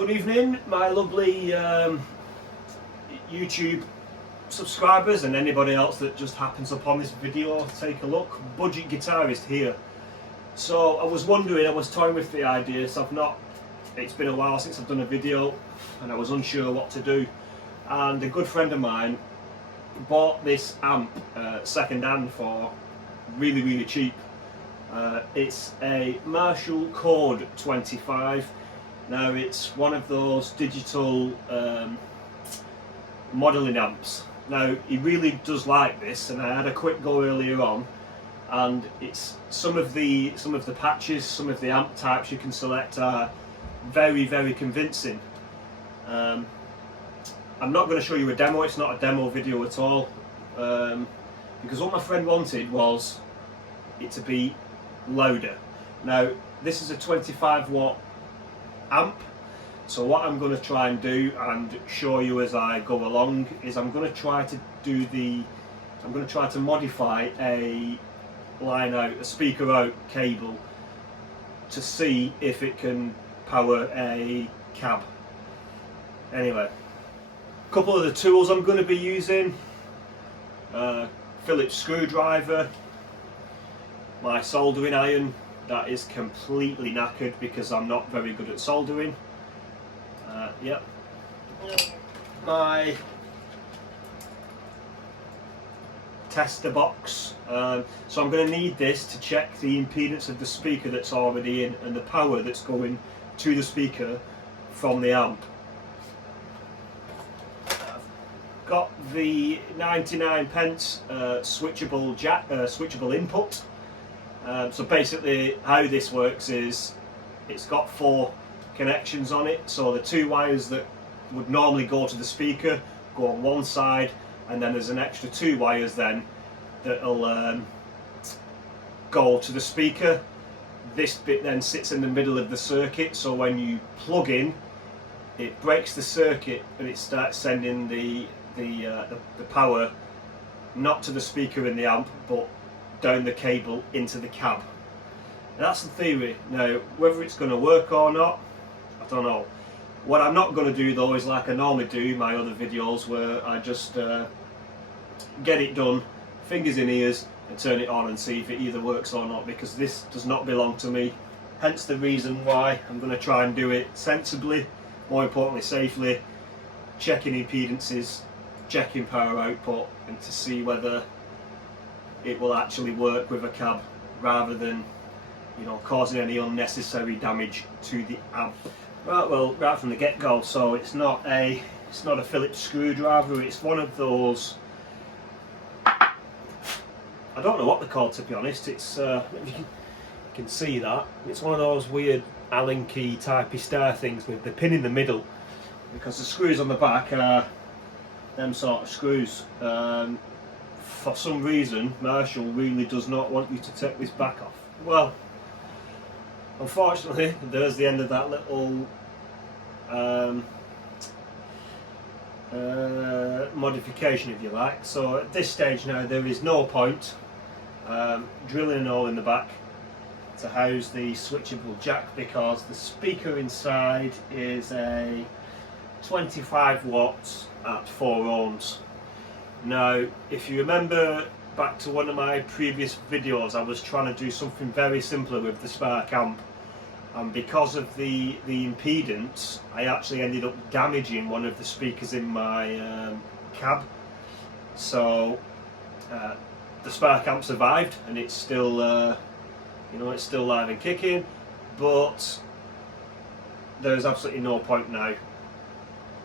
Good evening, my lovely YouTube subscribers and anybody else that just happens upon this video. Take a look. Budget Guitarist here. So I was wondering, I was toying with the idea, so it's been a while since I've done a video and I was unsure what to do, and a good friend of mine bought this amp second hand for really cheap. It's a Marshall Chord 25. Now it's one of those digital modelling amps. Now he really does like this, and I had a quick go earlier on, and it's some of the patches, some of the amp types you can select are very convincing. I'm not going to show you a demo, it's not a demo video at all, because what my friend wanted was it to be louder. Now this is a 25 watt amp, so what I'm going to try and do and show you as I go along is I'm going to try to modify a speaker out cable to see if it can power a cab. Anyway, a couple of the tools I'm going to be using: Phillips screwdriver, my soldering iron that is completely knackered because I'm not very good at soldering. Yep. My tester box. So I'm going to need this to check the impedance of the speaker that's already in and the power that's going to the speaker from the amp. I've got the 99p switchable jack, switchable input. So basically how this works is it's got 4 connections on it, so the 2 wires that would normally go to the speaker go on one side, and then there's an extra 2 wires then that'll go to the speaker. This bit then sits in the middle of the circuit, so when you plug in it breaks the circuit and it starts sending the power not to the speaker in the amp but down the cable into the cab. Now, that's the theory. Now whether it's going to work or not, I don't know. What I'm not going to do though is like I normally do in my other videos, where I just get it done, fingers in ears, and turn it on and see if it either works or not, because this does not belong to me. Hence the reason why I'm going to try and do it sensibly, more importantly safely, checking impedances, checking power output, and to see whether it will actually work with a cab rather than, you know, causing any unnecessary damage to the amp. Right, well, right from the get-go, so it's not a Phillips screwdriver, it's one of those, I don't know what they're called, to be honest. It's if you can see that, it's one of those weird Allen key typey star things with the pin in the middle, because the screws on the back are them sort of screws. For some reason Marshall really does not want you to take this back off. Well, unfortunately there's the end of that little modification, if you like. So at this stage now there is no point drilling a hole in the back to house the switchable jack, because the speaker inside is a 25 watts at 4 ohms. Now if you remember back to one of my previous videos, I was trying to do something very simpler with the Spark amp, and because of the impedance I actually ended up damaging one of the speakers in my cab. So the Spark amp survived and it's still you know, it's still live and kicking, but there's absolutely no point now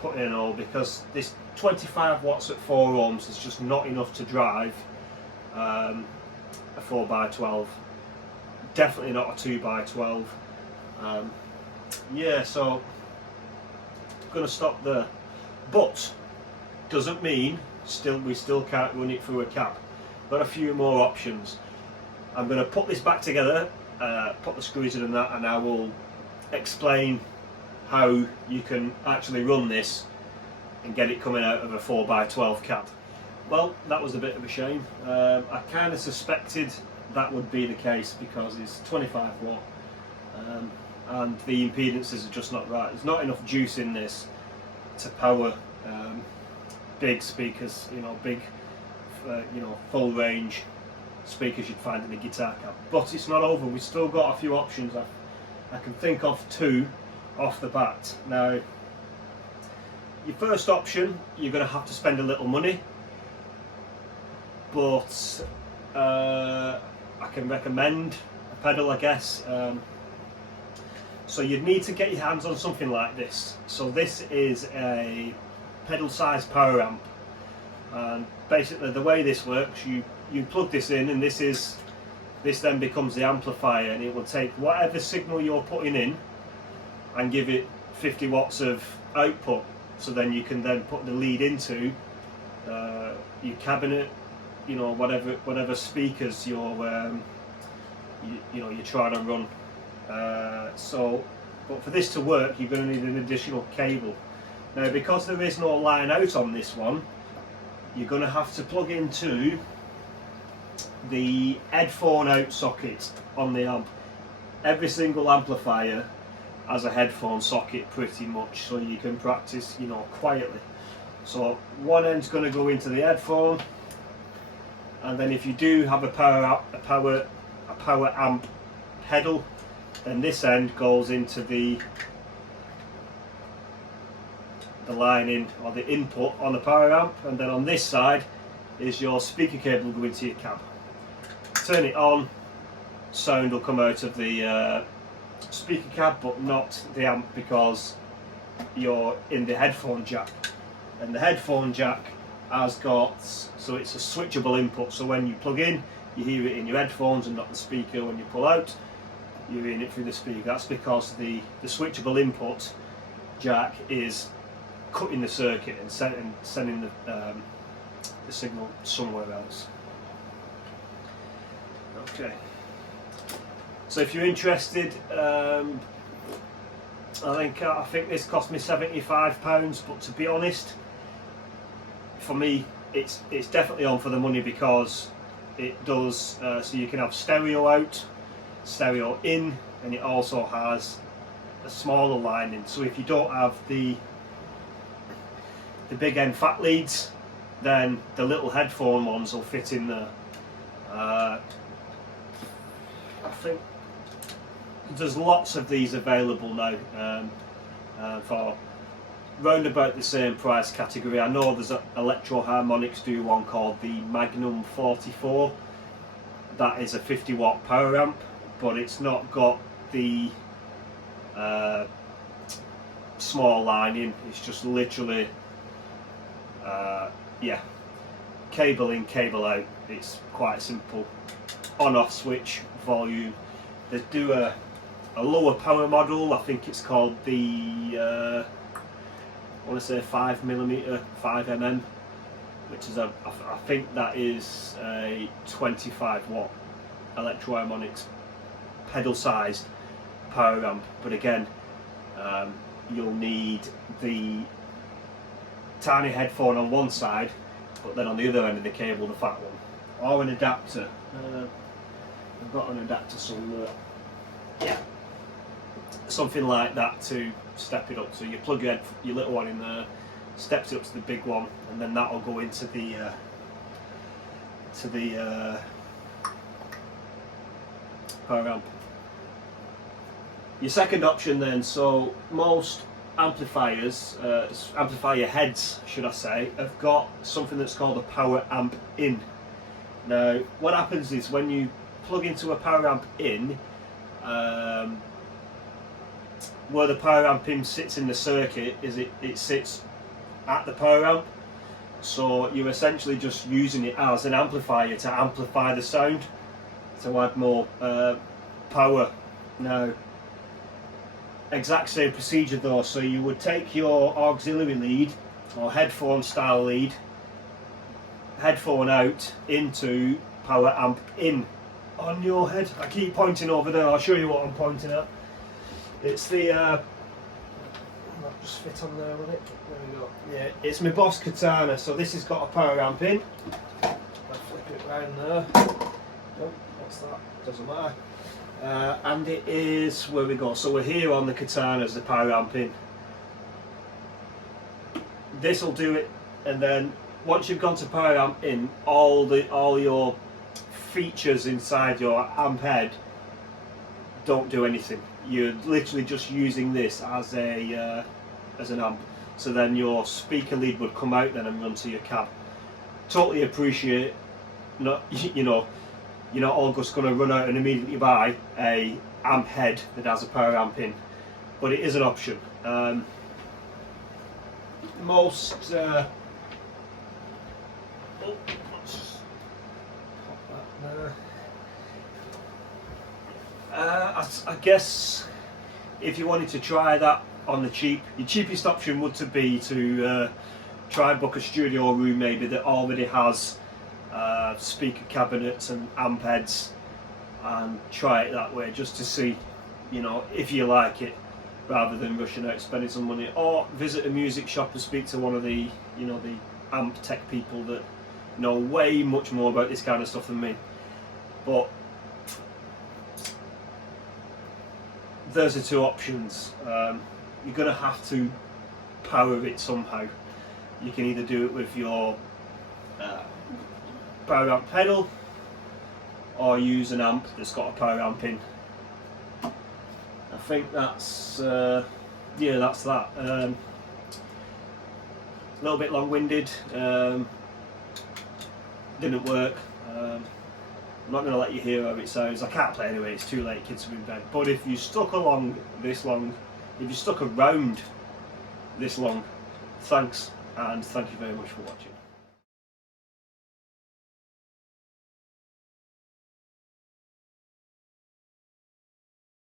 putting in all, because this 25 watts at 4 ohms is just not enough to drive a 4x12, definitely not a 2x12. Yeah, so I'm going to stop there, but doesn't mean we still can't run it through a cab. Got a few more options. I'm going to put this back together, put the screws in and that, and I will explain how you can actually run this and get it coming out of a 4x12 cab. Well, that was a bit of a shame. I kind of suspected that would be the case because it's 25 watt. and the impedances are just not right. There's not enough juice in this to power big speakers, big, full range speakers you'd find in a guitar cab. But it's not over. We've still got a few options. I can think of two off the bat. Now, your first option, you're going to have to spend a little money, but I can recommend a pedal, I guess. So you'd need to get your hands on something like this. So this is a pedal-sized power amp, and basically the way this works, you plug this in, and this then becomes the amplifier, and it will take whatever signal you're putting in and give it 50 watts of output. So then you can then put the lead into your cabinet, whatever speakers you're trying to run. But for this to work, you're going to need an additional cable. Now, because there is no line out on this one, you're going to have to plug into the headphone out socket on the amp. Every single amplifier has a headphone socket pretty much, so you can practice, quietly. So one end's going to go into the headphone, and then if you do have a power amp pedal, then this end goes into the line in, or the input on the power amp, and then on this side is your speaker cable going to your cab. Turn it on, sound will come out of the speaker cab, but not the amp, because you're in the headphone jack, and the headphone jack has got, so it's a switchable input, so when you plug in, you hear it in your headphones and not the speaker. When you pull out, you're hearing it through the speaker. That's because the switchable input jack is cutting the circuit and sending the signal somewhere else. Okay, so if you're interested, I think this cost me £75, but to be honest, for me it's definitely on for the money, because it does so you can have stereo out, stereo in, and it also has a smaller line in. So if you don't have the big end fat leads, then the little headphone ones will fit in there. I think there's lots of these available now for round about the same price category. I know there's Electro Harmonics do one called the Magnum 44. That is a 50 watt power amp, but it's not got the small line in. It's just literally cable in, cable out. It's quite simple. On off switch, volume. They do a lower power model. I think it's called the I want to say 5mm, 5mm, which is I think that is a 25 watt Electro Harmonics pedal sized power amp. But again, you'll need the tiny headphone on one side, but then on the other end of the cable, the fat one, or an adapter. I've got an adapter somewhere. Yeah, something like that to step it up. So you plug your little one in there, steps it up to the big one, and then that will go into the power amp. Your second option then, so most amplifiers, amplifier heads should I say, have got something that's called a power amp in. Now what happens is when you plug into a power amp in, where the power amp in sits in the circuit is it sits at the power amp, so you're essentially just using it as an amplifier to amplify the sound, to add more power. Now, exact same procedure though, so you would take your auxiliary lead or headphone style lead, headphone out into power amp in on your head. I keep pointing over there, I'll show you what I'm pointing at. It's the that just fit on there with it. There we go. Yeah, it's my Boss Katana. So this has got a power amp in. I'll flip it round there. Oh, what's that? Doesn't matter. and it is where we go. So we're here on the Katanas, the power amp in. This will do it, and then once you've gone to power amp in, all your features inside your amp head don't do anything. You're literally just using this as a as an amp. So then your speaker lead would come out then and run to your cab. Totally appreciate, not you know, you're not all just going to run out and immediately buy a amp head that has a power amp in, but it is an option. Most let's just pop that there. I guess if you wanted to try that on the cheap, your cheapest option would be to try and book a studio room maybe that already has speaker cabinets and amp heads, and try it that way just to see, you know, if you like it, rather than rushing out spending some money. Or visit a music shop and speak to one of the, you know, the amp tech people that know way much more about this kind of stuff than me. But those are two options. You're going to have to power it somehow. You can either do it with your power amp pedal, or use an amp that's got a power amp in. I think that's yeah, that's that. A little bit long-winded. Didn't work. I'm not going to let you hear how it sounds. I can't play anyway, it's too late, kids are in bed. But if you stuck along this long, if you stuck around this long, thanks, and thank you very much for watching.